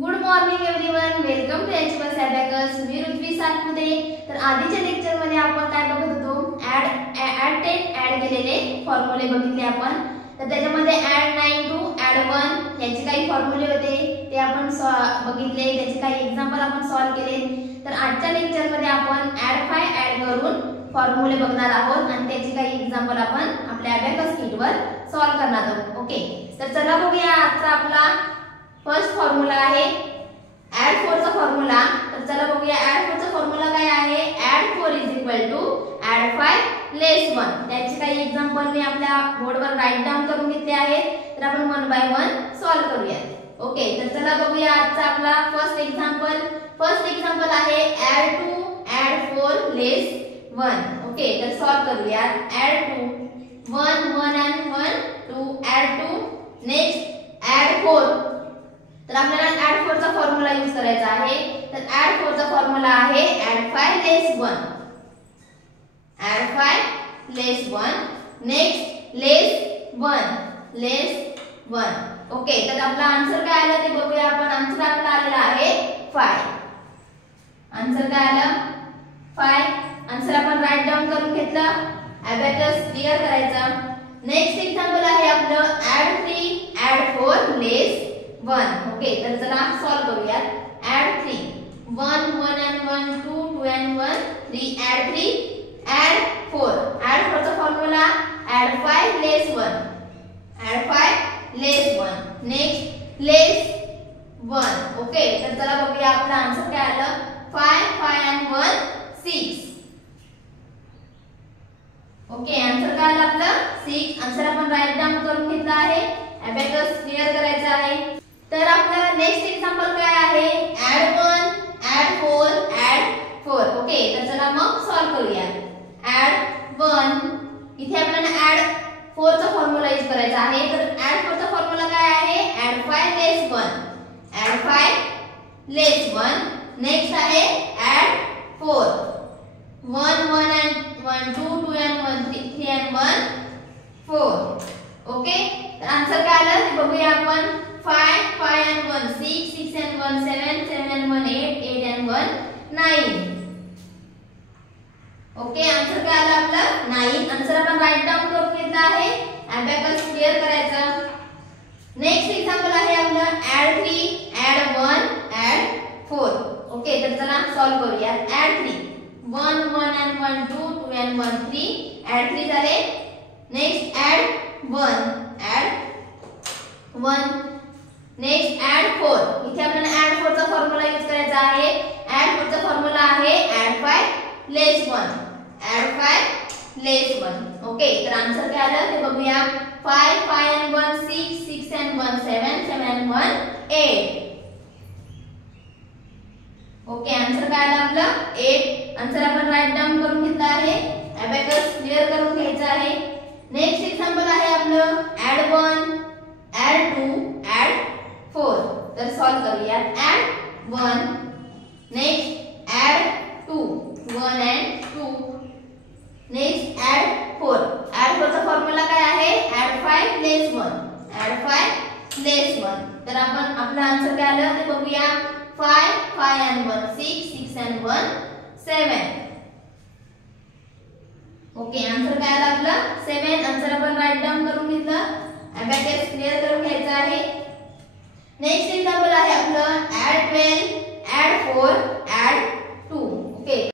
Good morning everyone, welcome to HS Abacus. मी ऋत्वी सातपुते। तर आधीच्या लेक्चर मध्ये आपण काय बघत होतो, ऍड केलेले फॉर्म्युले बघितले आपण। तर त्याच्यामध्ये ऍड 9 टू ऍड 1 याचे काही फॉर्म्युले होते ते आपण बघितले, त्याचे काही एक्झाम्पल आपण सॉल्व केले। तर आजच्या लेक्चर मध्ये आपण ऍड 5 ऍड करून फॉर्म्युले बघणार आहोत आणि त्याचे काही एक्झाम्पल आपण आपल्या अबॅकस कीट वर सॉल्व करणार आहोत। ओके, तर चला बघूया आजचा आपला फर्स्ट फॉर्म्युला आहे ऍड 4 चा फॉर्म्युला। तर चला बघूया ऍड 4 चा फॉर्म्युला काय आहे। ऍड 4 ऍड 5 लेस 1। त्याचे काही एक्झाम्पल मी आपल्या बोर्डवर राईट डाऊन करून घेतले आहेत। तर आपण वन बाय वन सॉल्व करूया। ओके, तर चला बघूया आजचा आपला फर्स्ट एक्झाम्पल आहे ऍड 2 ऍड 4 लेस 1। ओके, तर सॉल्व करूया। Add 2 1 1 and 1 2 add 2 next add 4। तर आपल्याला ऍड 4 चा फॉर्म्युला यूज करायचा आहे। तर ऍड 4 चा फॉर्म्युला आहे ऍड 5 लेस 1। ऍड 5 लेस 1 नेक्स्ट लेस 1। ओके, तर आपला आन्सर काय आला ते बघूया आपण। आन्सर आपला आलेला आहे 5। आन्सर काय आलं 5। आन्सर आपण राईट डाऊन करून घेतलं, अबॅकस क्लिअर करायचा। नेक्स्ट एक्झाम्पल आहे आपलं ऍड 3 ऍड 4 लेस 1। ओके, तर चला सॉल्व करूया। Add 3 1 1 and 1 2 2 and 1 3 add 3 add 4। Add 4 चा फॉर्म्युला ऍड 5 लेस 1। ऍड 5 लेस 1 नेक्स्ट लेस 1। ओके, तर चला बघूया आपला आन्सर काय आलं 5 5 and 1 6। ओके, आन्सर काय आलं आपलं 6। आन्सर आपण राईट डाऊन करून घेतला आहे, अबॅकस क्लिअर करायचा आहे। तर आपला नेक्स्ट एक्झाम्पल काय आहे ऍड 1 ऍड 4 ऍड 4। ओके, तर चला मग सॉल्व करूया। ऍड 1 इथे आपल्याला ऍड 4 चा फॉर्म्युला यूज करायचा आहे। तर ऍड 4 चा फॉर्म्युला काय आहे ऍड 5 लेस 1। ऍड 5 लेस 1 नेक्स्ट आहे add 4 1 1 and 1 2 2 and 1 3 and 1 4। Okay, तर आन्सर काय आलं ते बघूया आपण। 5 5 and 1 6 6 and 1 7 7 and 1 8 8 and 1 9। Okay, answer काय आलं आपलं 9। आन्सर आपण राईट डाऊन करून घेतला आहे, अबॅकस क्लिअर करायचा। नेक्स्ट एक्झाम्पल आहे आपलं ऍड 3 ऍड 1 ऍड 4। ओके, तर चला सॉल्व करूया। ऍड 3 1 1 and 1 2 2 and 1 3 ऍड 3 झाले। Next add 1 next add 4। इथे आपल्याला ऍड 4 चा फॉर्म्युला यूज करायचा आहे। ऍड 4 चा फॉर्म्युला आहे ऍड 5 लेस 1। ऍड 5 लेस 1। ओके, तर आन्सर काय आलं ते बघूया। 5 5 and 1 6 6 and 1 7 7 and 1 8। Okay, answer काय आलं आपलं 8। आन्सर आपण राईट डाऊन करून घेतला आहे, अबॅकस क्लिअर करून घ्यायचा आहे। नेक्स्ट एक्झाम्पल आहे आपलं ऍड 1 ऍड 2 ऍड 4। तर सॉल्व करूया। Add 1 next add 2 1 and 2 next add 4। Add 4 चा फॉर्म्युला काय आहे ऍड 5 लेस 1। ऍड 5 लेस 1। तर आपण आपला आन्सर काय आलं ते बघूया। 5 5 and 1 6 6 and 1 7। ओके, आन्सर काय आलं आपलं 7। आन्सर आपण राईट डाऊन करून घेतलं, अबॅकस क्लिअर करून घ्यायचा आहे। नेक्स्ट एक्झाम्पल आहे आपलं ऍड 12 ऍड 4